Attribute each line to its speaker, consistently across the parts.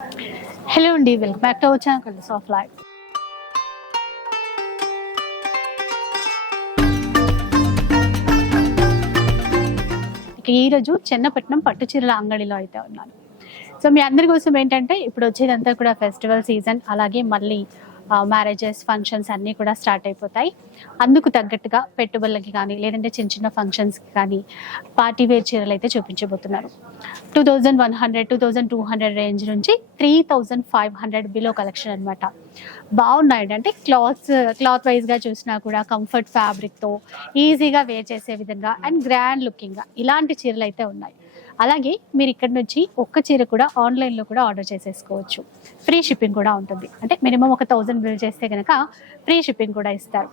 Speaker 1: Hello అండి welcome back to our channel Soft Life ఇక ఈరోజు చెన్నపట్నం పట్టు చీరల అంగడిలో అయితే ఉన్నాను. సో మీ అందరి కోసం ఏంటంటే ఇప్పుడు వచ్చేదంతా కూడా ఫెస్టివల్ సీజన్ అలాగే మళ్ళీ మ్యారేజెస్ ఫంక్షన్స్ అన్నీ కూడా స్టార్ట్ అయిపోతాయి. అందుకు తగ్గట్టుగా పెట్టుబడులకి కానీ లేదంటే చిన్న చిన్న ఫంక్షన్స్కి కానీ పార్టీ వేర్ చీరలు అయితే చూపించబోతున్నారు. Two thousand one hundred two thousand two hundred range నుంచి three thousand five hundred below collection అనమాట బాగున్నాయండి. అంటే క్లాత్స్ క్లాత్ వైజ్గా చూసినా కూడా కంఫర్ట్ ఫ్యాబ్రిక్తో ఈజీగా వేర్ చేసే విధంగా అండ్ గ్రాండ్ లుకింగ్గా ఇలాంటి చీరలు అయితే ఉన్నాయి. అలాగే మీరు ఇక్కడ నుంచి ఒక్క చీర కూడా ఆన్లైన్లో కూడా ఆర్డర్ చేసేసుకోవచ్చు. ఫ్రీ షిప్పింగ్ కూడా ఉంటుంది. అంటే మినిమం ఒక థౌజండ్ బిల్ చేస్తే కనుక ఫ్రీ షిప్పింగ్ కూడా ఇస్తారు.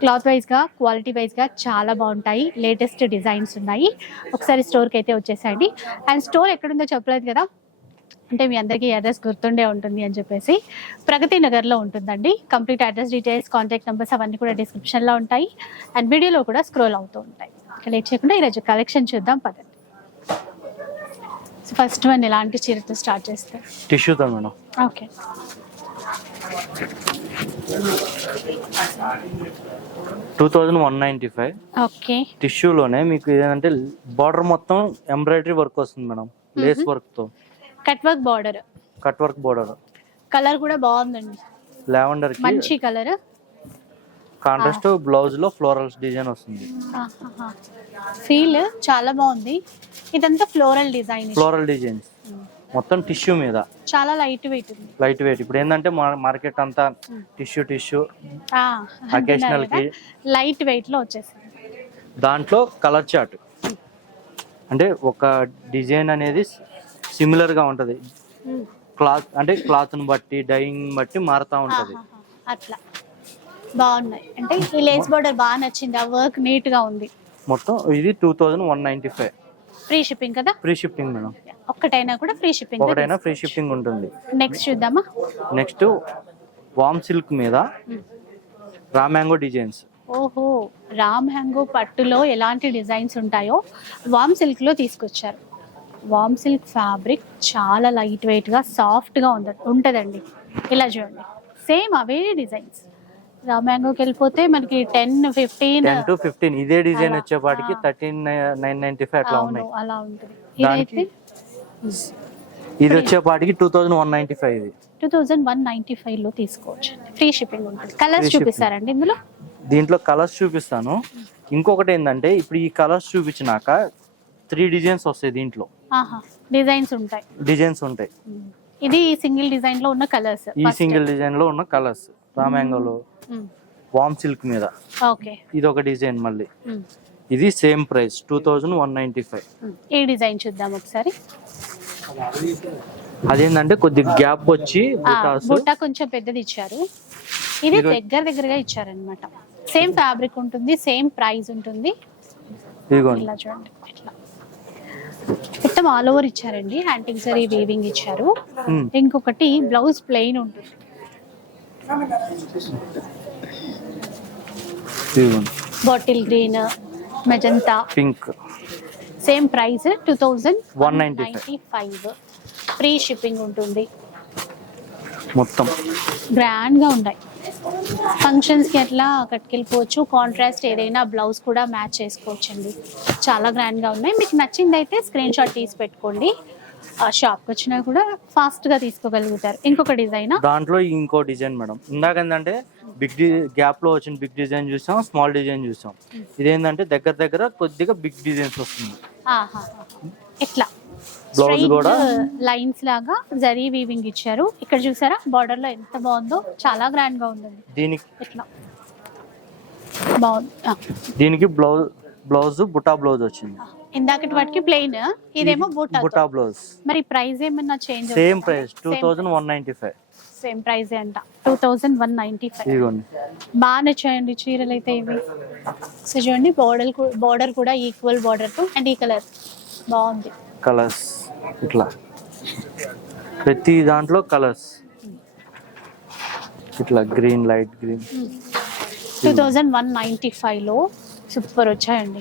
Speaker 1: క్లాత్ వైజ్గా క్వాలిటీ వైజ్గా చాలా బాగుంటాయి. లేటెస్ట్ డిజైన్స్ ఉన్నాయి. ఒకసారి స్టోర్కి అయితే వచ్చేసాయండి. అండ్ స్టోర్ ఎక్కడుందో చెప్పలేదు కదా? అంటే మీ అందరికీ అడ్రస్ గుర్తుండే ఉంటుంది అని చెప్పేసి ప్రగతి నగర్లో ఉంటుందండి. Complete address details contact numbers అవన్నీ కూడా డిస్క్రిప్షన్లో ఉంటాయి. అండ్ వీడియోలో కూడా స్క్రోల్ అవుతూ ఉంటాయి. లేట్ చేయకుండా ఈరోజు కలెక్షన్ చూద్దాం పదండి. సో ఫస్ట్ వన్ ఎలాంటి చీరతో స్టార్ట్ చేస్తారు?
Speaker 2: టిష్యూతో madam.
Speaker 1: Okay.
Speaker 2: Two thousand one ninety five.
Speaker 1: Okay.
Speaker 2: టిష్యూలోనే మీకు ఏంటంటే బార్డర్ మొత్తం ఎంబ్రాయిడరీ వర్క్ వస్తుంది మేడం లేస్ వర్క్తో.
Speaker 1: Cut work border
Speaker 2: cut work border
Speaker 1: colour కూడా బాగుందండి.
Speaker 2: లావెండర్
Speaker 1: మంచి కలర్
Speaker 2: కాంట్రాస్ట్ బ్లౌజ్లో ఫ్లోరల్స్ డిజైన్ వస్తుంది.
Speaker 1: ఫీల్ చాలా బాగుంది. ఇదంతా ఫ్లోరల్ డిజైన్
Speaker 2: ఫ్లోరల్ డిజైన్స్ మొత్తం టిష్యూ మీద.
Speaker 1: చాలా లైట్ వెయిట్
Speaker 2: లైట్ వెయిట్ ఇప్పుడు ఏంటంటే మార్కెట్ అంతా టిష్యూ టిష్యూ Occasional కి.
Speaker 1: లైట్ వెయిట్లో వచ్చేసింది
Speaker 2: దాంట్లో కలర్ చార్ట్ అంటే ఒక డిజైన్ అనేది సిమిలర్గా ఉంటది. క్లాత్ అంటే క్లాత్ని బట్టి డైయింగ్ బట్టి మారుతా ఉంటది.
Speaker 1: అట్లా. బాగున్నాయి. అంటే ఈ లేస్ బార్డర్ బాగా నచ్చింది ఆ వర్క్ నీట్గా ఉంది.
Speaker 2: మొత్తం ఇది two thousand one ninety five
Speaker 1: free shipping కదా?
Speaker 2: Free shipping madam.
Speaker 1: ఒక్కటైనా కూడా ఫ్రీ షిప్పింగ్
Speaker 2: ఒకటైనా ఫ్రీ షిప్పింగ్ ఉంటుంది.
Speaker 1: నెక్స్ట్ చూద్దామా?
Speaker 2: నెక్స్ట్ వామ్ సిల్క్ మీద రా మ్యాంగో డిజైన్స్
Speaker 1: ఓహో రామ్ హ్యాంగో పట్టులో ఎలాంటి డిజైన్స్ ఉంటాయో వామ్ సిల్క్లో తీసుకొచ్చారు. వామ్ సిల్క్ ఫ్యాబ్రిక్ చాలా లైట్ వెయిట్గా సాఫ్ట్గా ఉంద ఉంటదండి. ఇలా చూడండి. సేమ్ అవే డిజైన్స్ హ్యాంగోకి వెళ్ళిపోతే మనకి ten fifteen
Speaker 2: ten to fifteen ఇదే డిజైన్ వచ్చేపాటికి. థర్టీన్ నైన్ నైన్టీ ఫైవ్ అట్లా ఉన్నాయి.
Speaker 1: అలా ఉంటుంది.
Speaker 2: దానికి ఇది వచ్చేపాటికి two thousand one ninety five ఇది.
Speaker 1: టూ థౌజండ్ వన్ నైన్టీ ఫైవ్లో తీసుకోవచ్చు ఫ్రీ షిప్పింగ్ ఉంటుంది. కలర్స్. చూపిస్తారండి ఇందులో?
Speaker 2: దీంట్లో కలర్స్ చూపిస్తాను. ఇంకొకటి ఏంటంటే ఇప్పుడు ఈ కలర్స్ చూపించినాక త్రీ డిజైన్స్ వస్తాయి దీంట్లో.
Speaker 1: డిజైన్స్ ఉంటాయి.
Speaker 2: డిజైన్స్ ఉంటాయి.
Speaker 1: ఇది సింగిల్ డిజైన్లో ఉన్న కలర్స్.
Speaker 2: ఈ సింగిల్ డిజైన్లో ఉన్న కలర్స్ రా మ్యాంగోలో వామ్ సిల్క్ మీద.
Speaker 1: ఓకే.
Speaker 2: ఇది ఒక డిజైన్ మళ్ళీ. ఇది same price two thousand one ninety five.
Speaker 1: ఈ డిజైన్ చూద్దాం ఒకసారి?
Speaker 2: అదేంటంటే కొద్ది గ్యాప్ వచ్చి
Speaker 1: బుట్ట కొంచెం పెద్దది ఇచ్చారు. ఇది దగ్గర దగ్గరగా ఇచ్చారనమాట సేమ్ ఫ్యాబ్రిక్ ఉంటుంది సేమ్ ప్రైస్ ఉంటుంది.
Speaker 2: ఇదిగోండి.
Speaker 1: ఇలా చూడండి ఇట్లా. మొత్తం ఆల్ ఓవర్ ఇచ్చారండి. హ్యాంటింగ్ సరీ వీవింగ్ ఇచ్చారు.
Speaker 2: ఉమ్,
Speaker 1: ఇంకొకటి బ్లౌజ్ ప్లెయిన్ ఉంటుంది. Bottle green magenta
Speaker 2: pink
Speaker 1: same price two thousand
Speaker 2: 195.
Speaker 1: Five free shipping ఉంటుంది.
Speaker 2: మొత్తం.
Speaker 1: గ్రాండ్గా ఉన్నాయి. ఫంక్షన్స్కి అట్లా కట్టుకెళ్ళిపోవచ్చు? కాంట్రాస్ట్ ఏదైనా బ్లౌజ్ కూడా మ్యాచ్ చేసుకోవచ్చు అండి చాలా గ్రాండ్గా ఉన్నాయి. మీకు నచ్చింది అయితే స్క్రీన్ షాట్ తీసి పెట్టుకోండి. షాప్కి వచ్చినా కూడా ఫాస్ట్గా తీసుకోగలుగుతారు. ఇంకొక డిజైన్
Speaker 2: దాంట్లో ఇంకో డిజైన్ మేడం. ఇందాక ఏంటంటే బిగ్ గ్యాప్లో వచ్చిన బిగ్ డిజైన్ చూసాం స్మాల్ డిజైన్ చూసాం. ఇదేంటంటే దగ్గర దగ్గర కొద్దిగా బిగ్ డిజైన్స్ వస్తుంది.
Speaker 1: ఇట్లా
Speaker 2: Blouse కూడా?
Speaker 1: లైన్స్ లాగా జరీ వీవింగ్ ఇచ్చారు. ఇక్కడ చూసారా? బార్డర్లో ఎంత బాగుందో. చాలా గ్రాండ్గా ఉందండి
Speaker 2: దీనికి
Speaker 1: ఇట్లా. బాగుంది.
Speaker 2: దీనికి బ్లౌజ్ బ్లౌజ్ బుటా బ్లౌజ్ వచ్చింది.
Speaker 1: ఇందాకటి వాటికి ప్లెయిన్ ఇదేమో బూటా
Speaker 2: బుటా బ్లౌజ్.
Speaker 1: మరి ప్రైస్ ఏమన్నా change
Speaker 2: same price two thousand one ninety five
Speaker 1: same price అంట. Two thousand one ninety five బాగా నచ్చాయండి చీరలు అయితే ఇవి. సో చూడండి బార్డర్ బార్డర్ కూడా ఈక్వల్ బార్డర్తో. అండ్ ఈ కలర్ బాగుంది.
Speaker 2: కలర్స్ ఇట్లా. ప్రతి దాంట్లో కలర్స్ ఇట్లా green light green
Speaker 1: two thousand one ninety ఫైవ్లో సూపర్ వచ్చాయండి.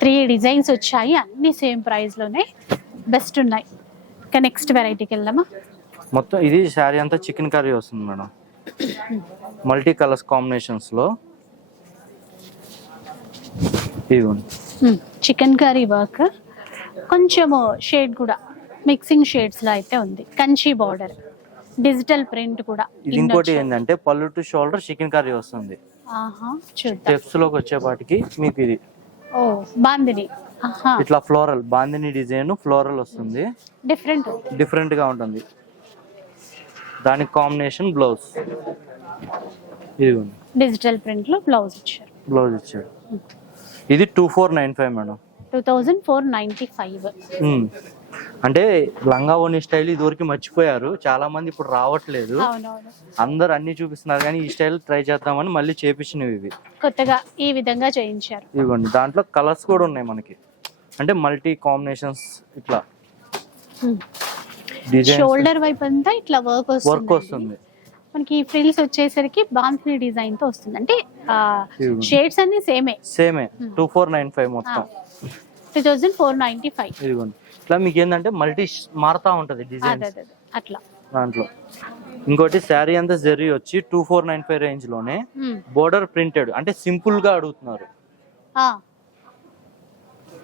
Speaker 1: త్రీ డిజైన్స్ వచ్చాయి అన్ని సేమ్ ప్రైస్లోనే బెస్ట్ ఉన్నాయి. ఇంకా నెక్స్ట్ వెరైటీకి వెళ్దామా?
Speaker 2: మొత్తం ఇది శారీ అంతా చికెన్ కర్రీ వస్తుంది మేడం. మల్టీ కలర్స్ కాంబినేషన్స్లో. ఇదిగోండి
Speaker 1: చికెన్ కర్రీ వర్క్ కొంచెము షేడ్ కూడా మిక్సింగ్ షేడ్స్లో అయితే ఉంది. కంచి బార్డర్ డిజిటల్ ప్రింట్ కూడా
Speaker 2: ఇంకోటి ఏంటంటే పళ్ళు టు షోల్డర్ చికెన్ కర్రీ వస్తుంది. స్టెప్స్లోకి వచ్చేపాటికి మీకు ఇది.
Speaker 1: ఓ బాందిని.
Speaker 2: ఇట్లా ఫ్లోరల్ బాందిని డిజైన్ ఫ్లోరల్ వస్తుంది.
Speaker 1: డిఫరెంట్
Speaker 2: డిఫరెంట్గా ఉంటుంది. దానికి కాంబినేషన్ బ్లౌజ్ ఇదిగోండి.
Speaker 1: డిజిటల్ ప్రింట్లో బ్లౌజ్ ఇచ్చారు.
Speaker 2: బ్లౌజ్ ఇచ్చాడు ఇది two four nine five madam.
Speaker 1: Two thousand four ninety five.
Speaker 2: అంటే లంగా ఓని స్టైల్ ఇదివరకు మర్చిపోయారు. చాలా మంది ఇప్పుడు రావట్లేదు. అందరు అన్ని చూపిస్తున్నారు కానీ ఈ స్టైల్ ట్రై చేద్దామని మళ్ళీ చేపించినవి ఇవి.
Speaker 1: కొత్తగా ఈ విధంగా చేయించారు.
Speaker 2: ఇదిగోండి దాంట్లో కలర్స్ కూడా ఉన్నాయి మనకి. అంటే మల్టీ కాంబినేషన్స్ ఇట్లా.
Speaker 1: షోల్డర్ వైపు అంతా ఇట్లా వర్క్
Speaker 2: వర్క్
Speaker 1: వస్తుంది. మనకి ఫ్రిల్స్ వచ్చేసరికి బాంతిని డిజైన్తో వస్తుంది. అంటే. షేడ్స్ అన్ని సేమే.
Speaker 2: సేమే. టూ ఫోర్ నైన్ ఫైవ్ మొత్తం.
Speaker 1: Two thousand four ninety five.
Speaker 2: ఇదిగోండి. ఇట్లా మీకు ఏంటంటే మల్టీ మారుతా ఉంటది డిజైన్
Speaker 1: అదే అదే. అట్లా.
Speaker 2: దాంట్లో. ఇంకోటి శారీ అంతా జెర్రీ వచ్చి two four nine five
Speaker 1: రేంజ్లోనే.
Speaker 2: Border printed. అంటే సింపుల్గా అడుగుతున్నారు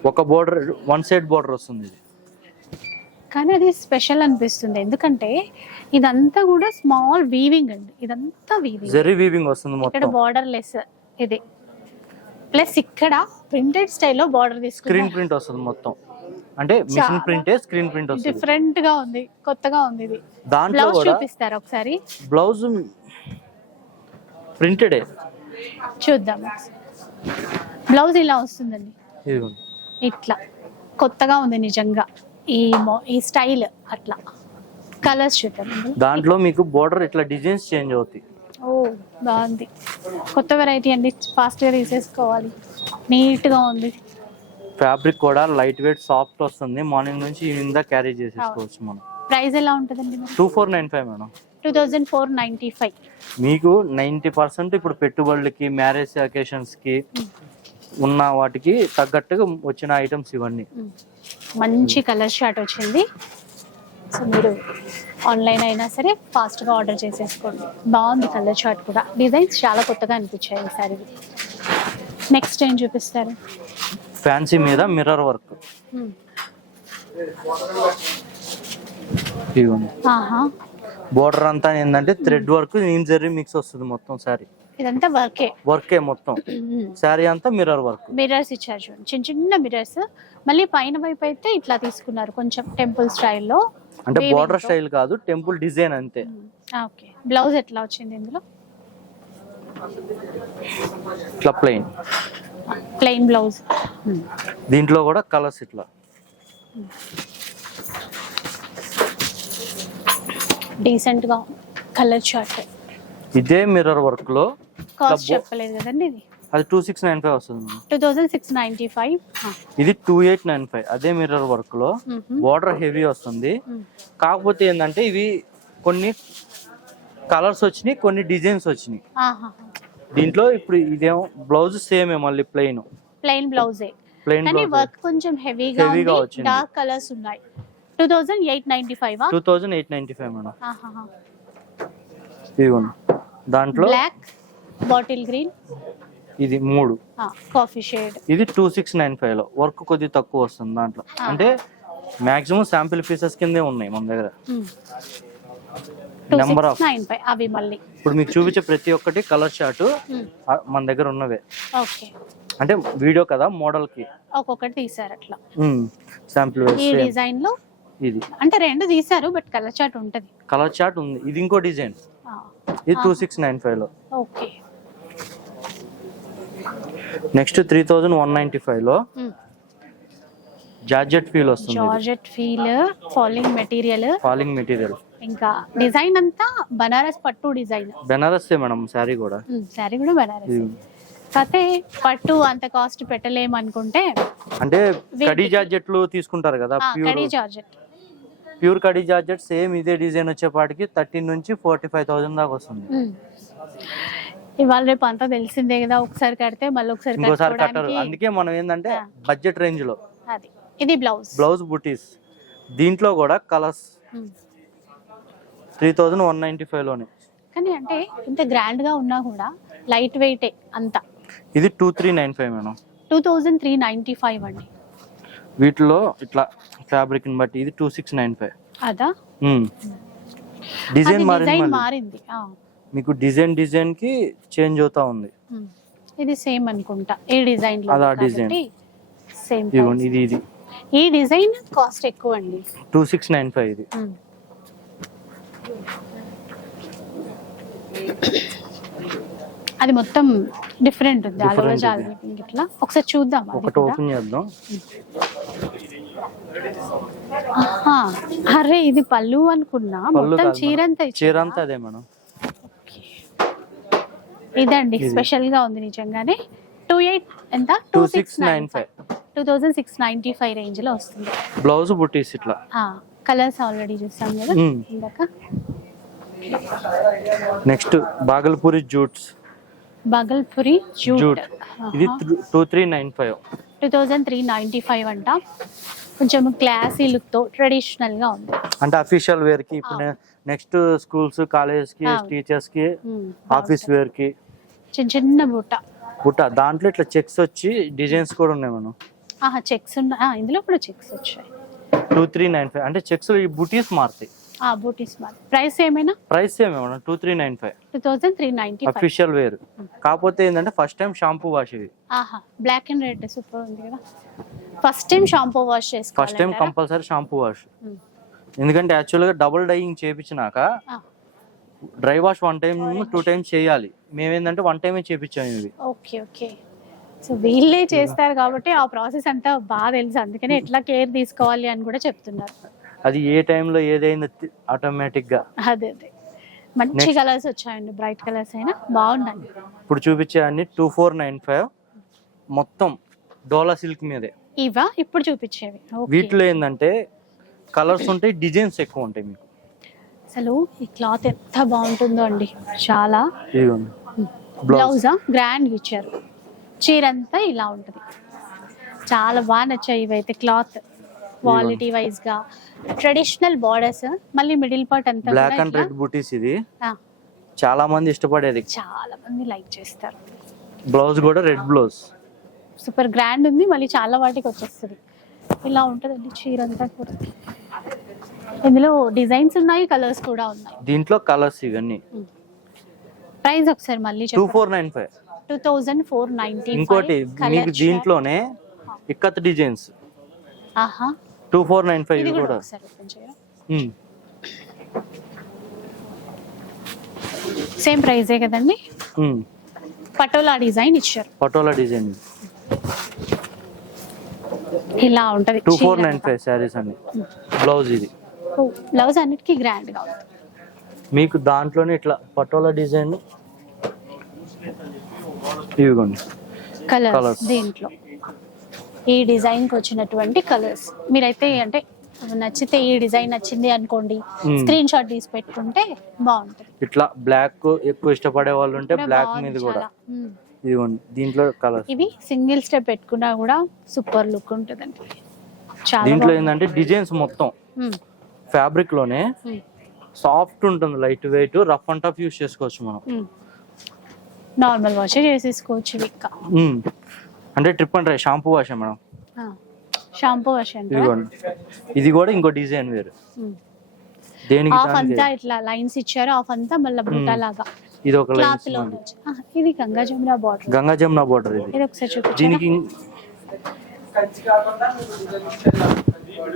Speaker 2: ఒక బోర్డర్ వన్ సైడ్ బోర్డర్ వస్తుంది ఇది.
Speaker 1: కానీ అది స్పెషల్ అనిపిస్తుంది. ఎందుకంటే ఇదంతా కూడా స్మాల్ వీవింగ్ అండి. ఇదంతా వీవింగ్.
Speaker 2: జెర్రీ వీవింగ్ వస్తుంది
Speaker 1: ఇక్కడ
Speaker 2: మొత్తం.
Speaker 1: బార్డర్ లెస్ ఇది. ప్లస్ ఇక్కడ ప్రింటెడ్ స్టైల్లో బార్డర్
Speaker 2: స్క్రీన్
Speaker 1: తీసుకుని
Speaker 2: ప్రింట్ వస్తుంది మొత్తం. అంటే మిషన్
Speaker 1: చాలా
Speaker 2: ప్రింటే స్క్రీన్ ప్రింట్ వస్తుంది.
Speaker 1: డిఫరెంట్గా ఉంది కొత్తగా ఉంది ఇది.
Speaker 2: దాంట్లో
Speaker 1: బ్లౌజ్
Speaker 2: కూడా
Speaker 1: చూపిస్తారా ఒకసారి?
Speaker 2: బ్లౌజ్ ప్రింటెడే.
Speaker 1: చూద్దాం. బ్లౌజ్ ఇలా వస్తుందండి.
Speaker 2: ఇదిగోండి
Speaker 1: ఇట్లా. కొత్తగా ఉంది నిజంగా. ఈ మో- ఈ స్టైల్ అట్లా. కలర్స్ చూద్దాం.
Speaker 2: దాంట్లో మీకు బోర్డర్ ఇట్లా డిజైన్స్ చేంజ్ అవుతాయి.
Speaker 1: ఓ బాగుంది. కొత్త వెరైటీ అండి ఫాస్ట్గా తీసేసుకోవాలి. నీట్గా ఉంది.
Speaker 2: ఫ్యాబ్రిక్ కూడా లైట్ వెయిట్ సాఫ్ట్ వస్తుంది. మార్నింగ్ నుంచి ఈవినింగ్ దా క్యారీ చేసేసుకోవచ్చు మనం.
Speaker 1: ప్రైస్ ఎలా ఉంటుందండి
Speaker 2: two four nine five madam.
Speaker 1: Two thousand four ninety five
Speaker 2: మీకు నైంటీ పర్సెంట్ ఇప్పుడు పెట్టుబడులకి మ్యారేజ్ అకేషన్స్కి ఉన్న వాటికి తగ్గట్టుగా వచ్చిన ఐటమ్స్ ఇవన్నీ.
Speaker 1: మంచి కలర్ షార్ట్ వచ్చింది. సో మీరు ఆన్లైన్ అయినా సరే ఫాస్ట్గా ఆర్డర్ చేసేసుకోండి. బాగుంది కలర్ షార్ట్ కూడా. డిజైన్స్ చాలా కొత్తగా అనిపించాయి ఈసారి నెక్స్ట్ ఏం చూపిస్తారు?
Speaker 2: ఫ్యాన్సీ మీద మిర్రర్ వర్క్
Speaker 1: Hmm.
Speaker 2: బోర్డర్ అంతా ఏంటంటే థ్రెడ్ వర్క్ నేను జర్రీ మిక్స్ వస్తుంది మొత్తం శారీ
Speaker 1: ఇదంతా వర్కే
Speaker 2: వర్కే మొత్తం. శారీ అంతా మిర్రర్ వర్క్
Speaker 1: మిర్రర్స్ ఇచ్చారు చూడండి. చిన్న చిన్న మిర్రర్స్ మళ్ళీ పైన వైపు అయితే ఇట్లా తీసుకున్నారు కొంచెం టెంపుల్ స్టైల్లో
Speaker 2: అంటే బోర్డర్. స్టైల్ కాదు టెంపుల్ డిజైన్ అంతే.
Speaker 1: ఓకే బ్లౌజ్ ఎట్లా వచ్చింది ఇందులో?
Speaker 2: ఇట్లా ప్లెయిన్
Speaker 1: ప్లెయిన్ బ్లౌజ్
Speaker 2: దీంట్లో కూడా కలర్స్ ఇట్లా.
Speaker 1: డీసెంట్గా కలర్ చార్ట్
Speaker 2: ఇదే మిర్రర్ వర్క్లో
Speaker 1: కాస్ట్ చెప్పలేదు కదండి ఇది?
Speaker 2: అది టూ సిక్స్ నైన్ ఫైవ్ వస్తుంది.
Speaker 1: Two thousand six ninety five
Speaker 2: ఇది టూ ఎయిట్ నైన్ ఫైవ్ అదే మిర్రర్ వర్క్లో. బార్డర్ హెవీ వస్తుంది. కాకపోతే ఏంటంటే ఇవి కొన్ని కలర్స్ వచ్చినాయి కొన్ని డిజైన్స్ వచ్చినాయి. దీంట్లో ఇప్పుడు ఇదేమో బ్లౌజ్ సేమే మళ్ళీ ప్లెయిన్
Speaker 1: ప్లెయిన్ బ్లౌజే
Speaker 2: ప్లెయిన్
Speaker 1: కానీ వర్క్ కొంచెం హెవీగా ఉంది. డార్క్ కలర్స్ ఉన్నాయి. Two thousand eight ninety five
Speaker 2: two thousand eight ninety five madam. ఇదిగోండి. దాంట్లో
Speaker 1: బ్లాక్ బాటిల్ గ్రీన్
Speaker 2: ఇది మూడు.
Speaker 1: Coffee shade.
Speaker 2: ఇది టూ సిక్స్ నైన్ ఫైవ్లో. వర్క్ కొద్ది తక్కువ వస్తుంది దాంట్లో. అంటే మాక్సిమం శాంపిల్ పీసెస్ కిందే ఉన్నాయి మన దగ్గర.
Speaker 1: నైన్ ఫైవ్ అవి మళ్ళీ.
Speaker 2: ఇప్పుడు మీకు చూపించే ప్రతి ఒక్కటి కలర్ షార్ట్ మన దగ్గర ఉన్నవే.
Speaker 1: ఓకే.
Speaker 2: అంటే వీడియో కదా మోడల్కి
Speaker 1: ఒక్కొక్కటి తీసారు అట్లా.
Speaker 2: శాంపిల్
Speaker 1: ఈ డిజైన్లో
Speaker 2: ఇది.
Speaker 1: అంటే రెండు తీసారు బట్ కలర్ చార్ట్ ఉంటది.
Speaker 2: కలర్ చార్ట్ ఉంది. ఇది ఇంకో డిజైన్. ఇది టూ సిక్స్ నైన్ ఫైవ్లో.
Speaker 1: Okay.
Speaker 2: Next three thousand one ninety ఫైవ్లో జార్జెట్ ఫీల్ వస్తుంది
Speaker 1: georgette feel falling material.
Speaker 2: Falling material.
Speaker 1: ఇంకా డిజైన్ అంతా బనారస్ పట్టు డిజైన్.
Speaker 2: బెనారస్ మేడం శారీ కూడా.
Speaker 1: సారీ కూడా బనారస్.
Speaker 2: ఇది
Speaker 1: కాకపోతే పట్టు అంత కాస్ట్ పెట్టలేము అనుకుంటే
Speaker 2: అంటే కడీ జార్జెట్లు తీసుకుంటారు కదా ప్యూర్.
Speaker 1: కడీ జార్జెట్.
Speaker 2: ప్యూర్ కడీ జార్జెట్ సేమ్ ఇదే డిజైన్ వచ్చేపాటికి థర్టీన్ నుంచి ఫార్టీ ఫైవ్ థౌసండ్ దాకా వస్తుంది.
Speaker 1: ఇవాళ రేపు అంతా తెలిసిందే కదా ఒకసారి కడితే మళ్ళీ ఒకసారి
Speaker 2: ఇంకోసారి కట్టరు. అందుకే మనం ఏంటంటే. బడ్జెట్ రేంజ్లో
Speaker 1: అది. ఇది బ్లౌజ్.
Speaker 2: బ్లౌజ్ బుటీస్. దీంట్లో కూడా colours. Three thousand one ninety ఫైవ్లోనే
Speaker 1: కానీ అంటే ఇంత గ్రాండ్గా ఉన్నా కూడా లైట్ వెయిటే అంత.
Speaker 2: ఇది two three nine five madam.
Speaker 1: Two thousand three ninety five అండి.
Speaker 2: వీటిలో ఇట్లా ఫ్యాబ్రిక్ని బట్టి ఇది టూ సిక్స్ నైన్ ఫైవ్.
Speaker 1: అదా?
Speaker 2: డిజైన్ మారింది
Speaker 1: డిజైన్.
Speaker 2: మీకు డిజైన్ డిజైన్కి చేంజ్ అవుతా ఉంది.
Speaker 1: ఇది సేమ్ అనుకుంటా ఏ డిజైన్లో
Speaker 2: అదా
Speaker 1: కాబట్టి
Speaker 2: design.
Speaker 1: సేమ్
Speaker 2: ఇదిగోండి ఇది ఇది
Speaker 1: ఈ డిజైన్ కాస్ట్ ఎక్కువ అండి
Speaker 2: టూ సిక్స్ నైన్ ఫైవ్ ఇది.
Speaker 1: అది మొత్తం డిఫరెంట్ ఉంది
Speaker 2: ఇది.
Speaker 1: జాల్ ఇట్లా ఒకసారి చూద్దాం
Speaker 2: ఒకటి. ఓపెన్ చేద్దాం.
Speaker 1: అరే ఇది పళ్ళు అనుకున్నా మొత్తం
Speaker 2: కాదు
Speaker 1: చీర
Speaker 2: మేడం.
Speaker 1: అంతా
Speaker 2: చీర అంతా అదే మేడం
Speaker 1: ఇదండి
Speaker 2: ఇది.
Speaker 1: స్పెషల్గా ఉంది నిజంగానే. టూ ఎయిట్ ఎంత?
Speaker 2: Two six nine five
Speaker 1: two thousand six ninety five రేంజ్లో వస్తుంది.
Speaker 2: బ్లౌజ్ బుట్టీస్ ఇట్లా.
Speaker 1: కలర్స్ ఆల్రెడీ చూసాం కదా.
Speaker 2: మ్మ్.
Speaker 1: ఇందాక.
Speaker 2: Next Bhagalpuri jutes
Speaker 1: Bhagalpuri jute
Speaker 2: ఇది two three nine five
Speaker 1: two thousand three ninety five అంట. కొంచెం క్లాసీ లుక్తో ట్రెడిషనల్గా ఉంది.
Speaker 2: అంటే అఫీషియల్ వేర్కి ఇప్పుడు నెక్స్ట్ స్కూల్స్ కాలేజ్కి.
Speaker 1: టీచర్స్కి.
Speaker 2: ఆఫీస్ వేర్కి.
Speaker 1: చిన్న చిన్న బుట్ట.
Speaker 2: బుట్ట. దాంట్లో ఇట్లా చెక్స్ వచ్చి డిజైన్స్ కూడా ఉన్నాయి మనం
Speaker 1: ఆహా చెక్స్ ఉన్నాయి. ఇందులో కూడా చెక్స్ వచ్చాయి.
Speaker 2: టూ త్రీ నైన్ ఫైవ్ అంటే చెక్స్ ఈ బుటీస్ మారుతాయి.
Speaker 1: ఆ బూటీస్ మాది ప్రైస్ ఏమైనా?
Speaker 2: ప్రైస్ ఏమే madam? Two three nine five
Speaker 1: two thousand three ninety five
Speaker 2: official wear కాకపోతే ఏంటంటే ఫస్ట్ టైం షాంపూ వాష్ ఇది.
Speaker 1: ఆహా బ్లాక్ అండ్ రెడ్ సూపర్ ఉంది కదా. ఫస్ట్ టైం షాంపూ వాష్ చేసుకోవాలి
Speaker 2: first time compulsory shampoo wash ఎందుకంటే యాక్చువల్గా double dyeing చేయించినాక dry wash one time two times చేయాలి. మేమేంటంటే వన్ టైమే చేయించాము ఇవి.
Speaker 1: Okay okay. సో వీళ్ళే చేస్తారు కాబట్టి ఆ ప్రాసెస్ అంతా బాగా తెలుసు. అందుకనే ఎట్లా కేర్ తీసుకోవాలి అని కూడా చెప్తున్నారు.
Speaker 2: అది ఏ టైంలో ఏదైందో ఆటోమేటిక్గా.
Speaker 1: అదే అదే. మంచి కలర్స్ వచ్చాయండి. బ్రైట్ కలర్స్ అయినా బాగున్నాయి
Speaker 2: ఇప్పుడు చూపించే అన్ని టూ ఫోర్ నైన్ ఫైవ్. మొత్తం డోలా సిల్క్ మీదే.
Speaker 1: ఇవా? ఇప్పుడు చూపించేవి.
Speaker 2: వీటిలో ఏంటంటే కలర్స్ ఉంటాయి డిజైన్స్ ఎక్కువ ఉంటాయి మీకు.
Speaker 1: అసలు ఈ క్లాత్ ఎంత బాగుంటుందో అండి. చాలా.
Speaker 2: బ్లౌజ్.
Speaker 1: గ్రాండ్ ఇచ్చారు. చీర అంతా ఇలా ఉంటుంది. చాలా బాగా నచ్చాయి ఇవైతే క్లాత్. క్వాలిటీ వైజ్గా ట్రెడిషనల్ బార్డర్స్ మళ్ళీ మిడిల్ పార్ట్ అంతా
Speaker 2: బ్లాక్ అండ్ రెడ్ బుటీస్ ఇది. చాలా మంది ఇష్టపడేది.
Speaker 1: చాలా మంది లైక్ చేస్తారు.
Speaker 2: బ్లౌజ్ కూడా రెడ్ బ్లౌజ్
Speaker 1: సూపర్ గ్రాండ్ ఉంది మళ్ళీ చాలా వాటికి వచ్చేస్తుంది. ఇలా ఉంటుందండి చీర అంతా కూడా. ఇందులో డిజైన్స్ ఉన్నాయి కలర్స్ కూడా ఉన్నాయి.
Speaker 2: దీంట్లో కలర్స్ ఇవన్నీ.
Speaker 1: ప్రైస్ ఒకసారి మళ్ళీ
Speaker 2: two four nine five
Speaker 1: two thousand four ninety
Speaker 2: ఇంకోటి మీకు దీంట్లోనే ఇక్కత్ డిజైన్స్.
Speaker 1: ఆహా.
Speaker 2: టూ ఫోర్ నైన్ ఫైవ్
Speaker 1: కూడా. సేమ్ ప్రైజే కదండి. పటోలా డిజైన్ ఇచ్చారు.
Speaker 2: పటోలా డిజైన్.
Speaker 1: ఇలా ఉంటది.
Speaker 2: Two four nine five saris అండి. బ్లౌజ్ ఇది.
Speaker 1: బ్లౌజ్ అన్నిటికీ గ్రాండ్గా ఉంది
Speaker 2: మీకు దాంట్లోనే ఇట్లా పటోలా డిజైన్? ఇవిగోండి.
Speaker 1: కలర్స్. దీంట్లో. ఈ డిజైన్కి వచ్చినటువంటి కలర్స్ మీరైతే అంటే నచ్చితే ఈ డిజైన్ నచ్చింది అనుకోండి. స్క్రీన్ షాట్ తీసి పెట్టుకుంటే బాగుంటుంది.
Speaker 2: ఇట్లా బ్లాక్ ఎక్కువ ఇష్టపడే వాళ్ళు ఉంటే బ్లాక్ మీద కూడా. ఇదిగోండి దీంట్లో కలర్
Speaker 1: ఇవి సింగిల్ స్టెప్ పెట్టుకున్నా కూడా సూపర్ లుక్ ఉంటుందండి. చాలా
Speaker 2: దీంట్లో. ఏంటంటే డిజైన్స్ మొత్తం. ఫ్యాబ్రిక్లోనే
Speaker 1: Hmm.
Speaker 2: సాఫ్ట్ ఉంటుంది light weight rough and tough use చేసుకోవచ్చు మనం.
Speaker 1: నార్మల్ వాష్ చేసేసుకోవచ్చు
Speaker 2: ఉమ్. అంటే trip and shampoo wash madam.
Speaker 1: Shampoo wash
Speaker 2: ఇదిగోండి. ఇది కూడా ఇంకో డిజైన్ వేరు. దేనికి దానికి
Speaker 1: అంతా ఇట్లా లైన్స్ ఇచ్చారు హాఫ్ అంతా మళ్ళీ బుట్ట లాగా.
Speaker 2: ఇది ఒక
Speaker 1: క్లాత్లో ఇది గంగా జమున బార్డర్.
Speaker 2: గంగా జమున బోర్డర్ ఇది.
Speaker 1: ఇది ఒకసారి చూపించు
Speaker 2: దీనికి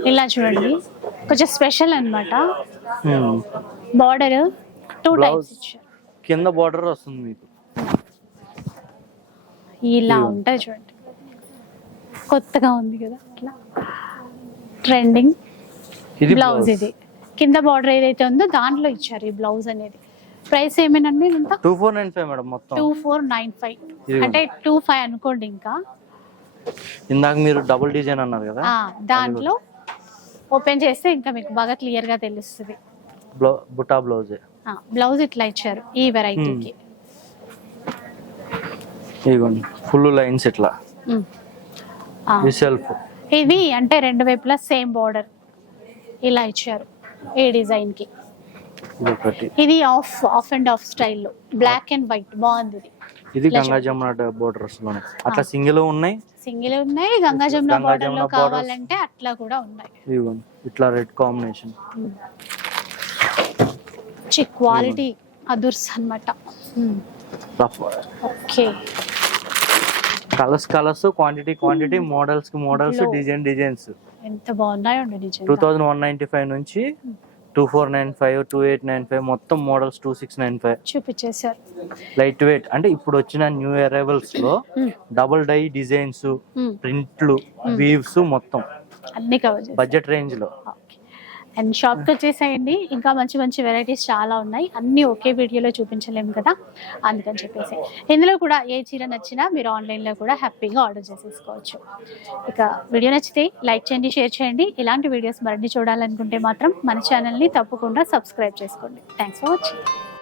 Speaker 1: ఇలా చూడండి. కొంచెం స్పెషల్ అన్నమాట.
Speaker 2: Um,
Speaker 1: border two. టైప్స్
Speaker 2: కింద బోర్డర్ వస్తుంది మీకు.
Speaker 1: ఇలా
Speaker 2: ఇదిగో.
Speaker 1: ఉంటాయి చూడండి. కొత్తగా ఉంది కదా అట్లా. ట్రెండింగ్
Speaker 2: ఇది
Speaker 1: బ్లౌజ్ ఇది. కింద బార్డర్ ఏదైతే ఉందో దాంట్లో ఇచ్చారు ఈ బ్లౌజ్ అనేది. ప్రైస్ ఏమేనండి ఇంత
Speaker 2: two four nine five madam మొత్తం.
Speaker 1: Two four nine five. అంటే టూ ఫైవ్ అనుకోండి ఇంకా.
Speaker 2: ఇందాక మీరు డబుల్ డిజైన్ అన్నారు కదా?
Speaker 1: దాంట్లో ఓపెన్ చేస్తే ఇంకా మీకు బాగా క్లియర్గా తెలుస్తుంది
Speaker 2: బుటా బ్లౌజే?
Speaker 1: బ్లౌజ్ ఇట్లా ఇచ్చారు ఈ వెరైటీకి.
Speaker 2: ఇదిగోండి ఫుల్ లైన్స్ ఇట్లా. సెల్ఫ్.
Speaker 1: ఇది అంటే రెండు వైపులా సేమ్ బార్డర్ ఇలా ఇచ్చారు ఈ డిజైన్కి
Speaker 2: ఇది
Speaker 1: ఆఫ్ ఆఫ్ అండ్ ఆఫ్ స్టైల్లో. బ్లాక్ అండ్ వైట్ బాగుంది ఇది.
Speaker 2: గంగా జమున బోర్డర్స్ అట్లా సింగిల్ ఉన్నాయి
Speaker 1: సింగిల్ ఉన్నాయి గంగా జమున
Speaker 2: బార్డర్లో.
Speaker 1: కావాలంటే అట్లా కూడా ఉన్నాయి.
Speaker 2: ఇట్లా రెడ్ కాంబినేషన్
Speaker 1: చి క్వాలిటీ అదుర్స్ అనమాట okay.
Speaker 2: Colours colours quantity quantity మోడల్స్కి models. Design designs
Speaker 1: ఎంత బాగున్నాయో
Speaker 2: టూ
Speaker 1: నిజంగా
Speaker 2: థౌజండ్ వన్ నైన్టీ ఫైవ్ నుంచి two four nine five two eight nine five మొత్తం models two six nine five.
Speaker 1: చూపించేశారు.
Speaker 2: Light weight అంటే ఇప్పుడు వచ్చిన న్యూ
Speaker 1: అరైవల్స్లో.
Speaker 2: Double dye designs. ప్రింట్లు weaves మొత్తం.
Speaker 1: అన్ని కవర్
Speaker 2: బడ్జెట్
Speaker 1: రేంజ్లో. అండ్ షాప్కి వచ్చేసేయండి. ఇంకా మంచి మంచి వెరైటీస్ చాలా ఉన్నాయి. అన్నీ ఒకే వీడియోలో చూపించలేము కదా. అందుకని చెప్పేసి. ఇందులో కూడా ఏ చీర నచ్చినా మీరు ఆన్లైన్లో కూడా హ్యాపీగా ఆర్డర్ చేసేసుకోవచ్చు. ఇక వీడియో నచ్చితే లైక్ చేయండి షేర్ చేయండి. ఇలాంటి వీడియోస్ మరిన్ని చూడాలనుకుంటే మాత్రం మన ఛానల్ని తప్పకుండా సబ్స్క్రైబ్ చేసుకోండి. Thanks for watching